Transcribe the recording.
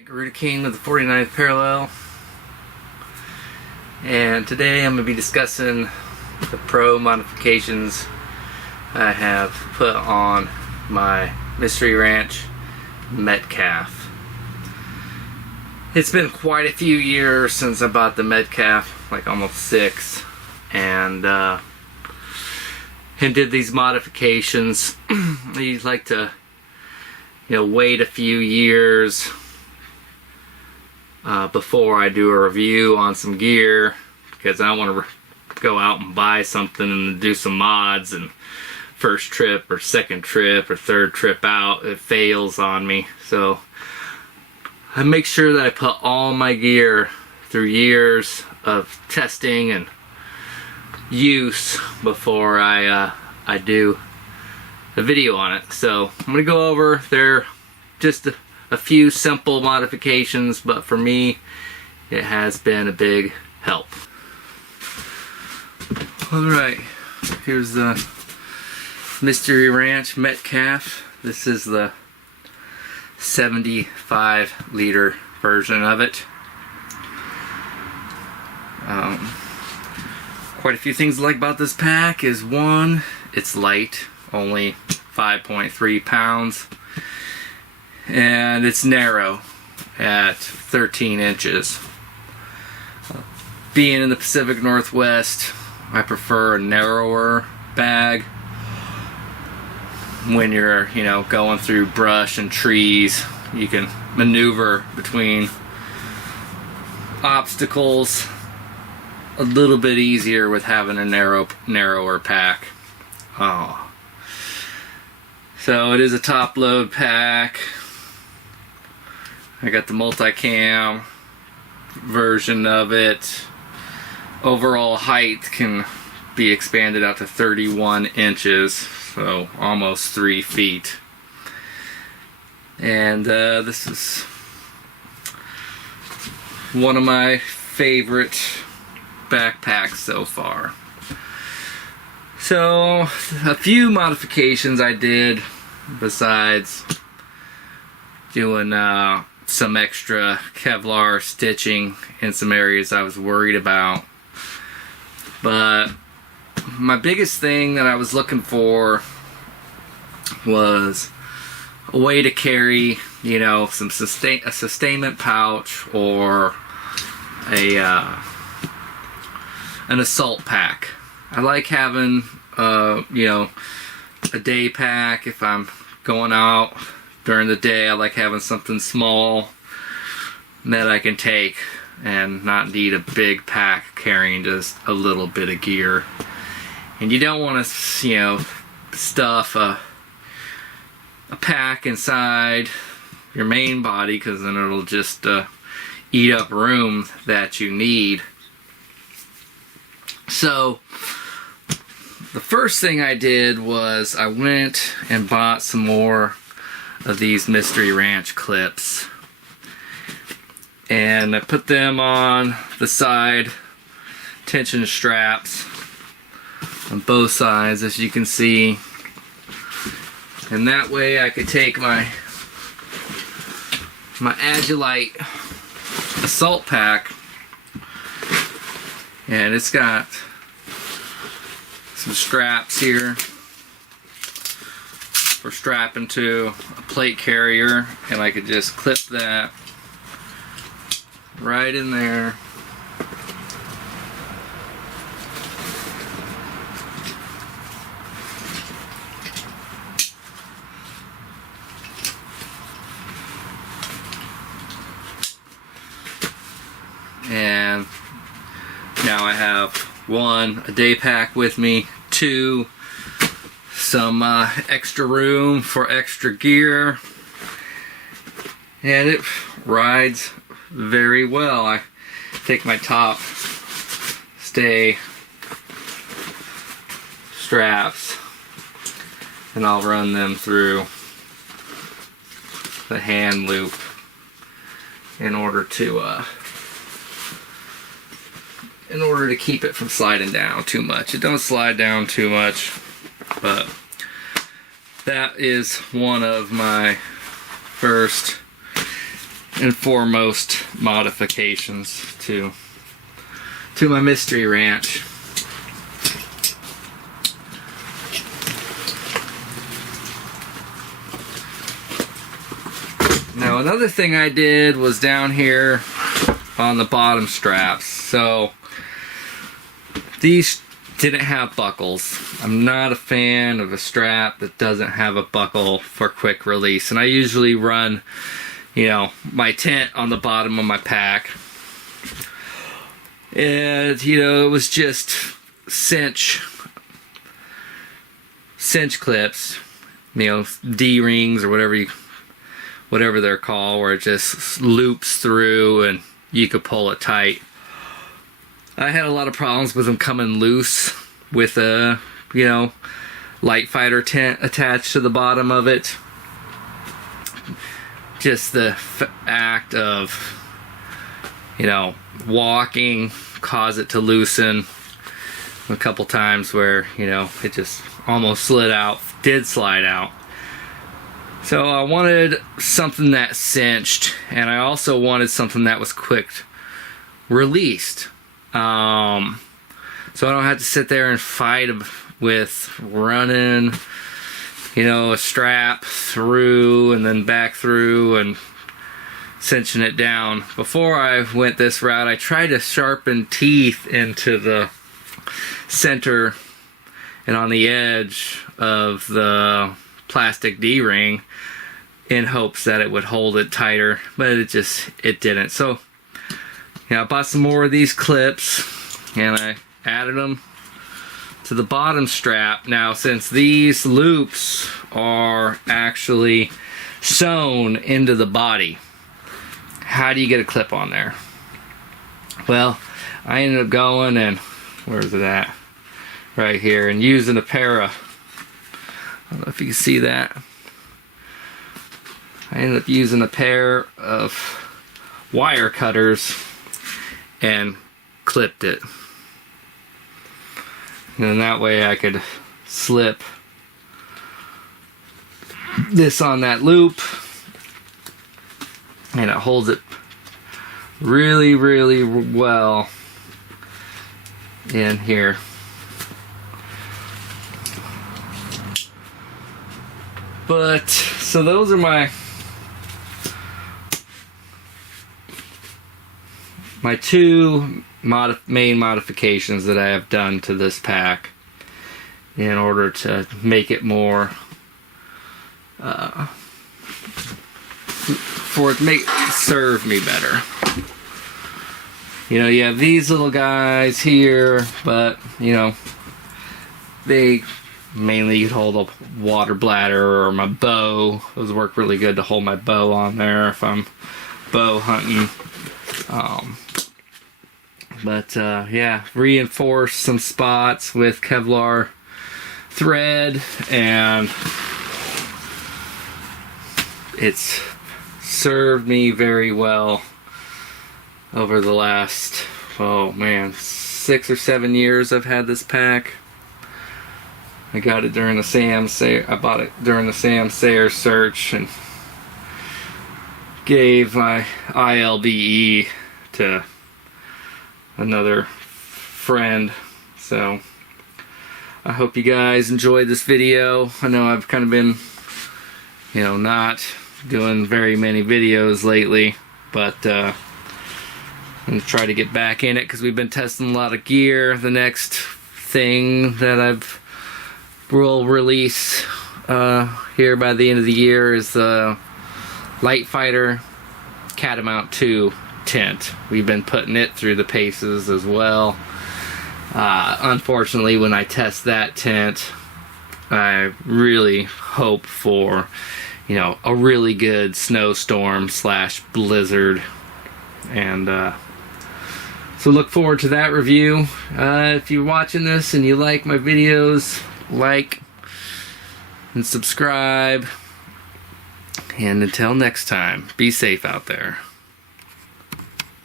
Garuda King with the 49th parallel, and today I'm going to be discussing the pro modifications I have put on my Mystery Ranch Metcalf. It's been quite a few years since I bought the Metcalf, like almost 6, and did these modifications. I like to wait a few years before I do a review on some gear, because I don't want to go out and buy something and do some mods and first trip or second trip or third trip out it fails on me. So I make sure that I put all my gear through years of testing and use before I do a video on it. So I'm gonna go over there just a few simple modifications, but for me it has been a big help. Alright, here's the Mystery Ranch Metcalf. This is the 75 liter version of it. Quite a few things I like about this pack is, one, it's light, only 5.3 pounds. And it's narrow at 13 inches. Being in the Pacific Northwest, I prefer a narrower bag when you're, going through brush and trees. You can maneuver between obstacles a little bit easier with having a narrower pack. So it is a top load pack. I got the multicam version of it. Overall height can be expanded out to 31 inches, so almost 3 feet. And this is one of my favorite backpacks so far. So a few modifications I did besides doing some extra Kevlar stitching in some areas I was worried about. But my biggest thing that I was looking for was a way to carry, a sustainment pouch or an assault pack. I like having, a day pack if I'm going out during the day. I like having something small that I can take and not need a big pack carrying just a little bit of gear. And you don't want to, stuff a pack inside your main body, because then it'll just eat up room that you need. So the first thing I did was I went and bought some more of these Mystery Ranch clips, and I put them on the side tension straps on both sides, as you can see, and that way I could take my Agilite assault pack, and it's got some straps here for strapping to a plate carrier, and I could just clip that right in there. And now I have, 1, a day pack with me, 2, some extra room for extra gear, and it rides very well. I take my top stay straps and I'll run them through the hand loop in order to keep it from sliding down too much. It don't slide down too much, but that is one of my first and foremost modifications to my mystery ranch. Now another thing I did was down here on the bottom straps. So these didn't have buckles. I'm not a fan of a strap that doesn't have a buckle for quick release. And I usually run, you know, my tent on the bottom of my pack. And, you know, it was just cinch clips, you know, D-rings or whatever they're called, where it just loops through and you could pull it tight. I had a lot of problems with them coming loose with a, you know, light fighter tent attached to the bottom of it. Just the act of, you know, walking caused it to loosen a couple times where, you know, it just almost did slide out. So I wanted something that cinched, and I also wanted something that was quick released. So I don't have to sit there and fight with running, you know, a strap through and then back through and cinching it down. Before I went this route, I tried to sharpen teeth into the center and on the edge of the plastic D-ring in hopes that it would hold it tighter, but it didn't. So, you know, I bought some more of these clips and I added them to the bottom strap. Now, since these loops are actually sewn into the body, how do you get a clip on there? Well, I ended up going and, where is it at? Right here, and using a pair of, I don't know if you can see that. I ended up using a pair of wire cutters and clipped it. And then that way I could slip this on that loop and it holds it really, really well in here. But, so those are my two main modifications that I have done to this pack in order to make it more serve me better. You know, you have these little guys here, but you know, they mainly hold a water bladder or my bow. Those work really good to hold my bow on there if I'm bow hunting. Yeah, reinforce some spots with Kevlar thread, and it's served me very well over the last, oh man, 6 or 7 years I've had this pack. I got it during the Sam Sayre. I bought it during the Sam Sayre search and gave my ILBE to another friend. So I hope you guys enjoyed this video. I know I've kind of been, you know, not doing very many videos lately, but I'm gonna try to get back in it because we've been testing a lot of gear. The next thing that will release here by the end of the year is the Light Fighter Catamount 2 tent. We've been putting it through the paces as well. Unfortunately, when I test that tent, I really hope for, you know, a really good snowstorm / blizzard, and so look forward to that review. If you're watching this and you like my videos, like and subscribe, and until next time, be safe out there.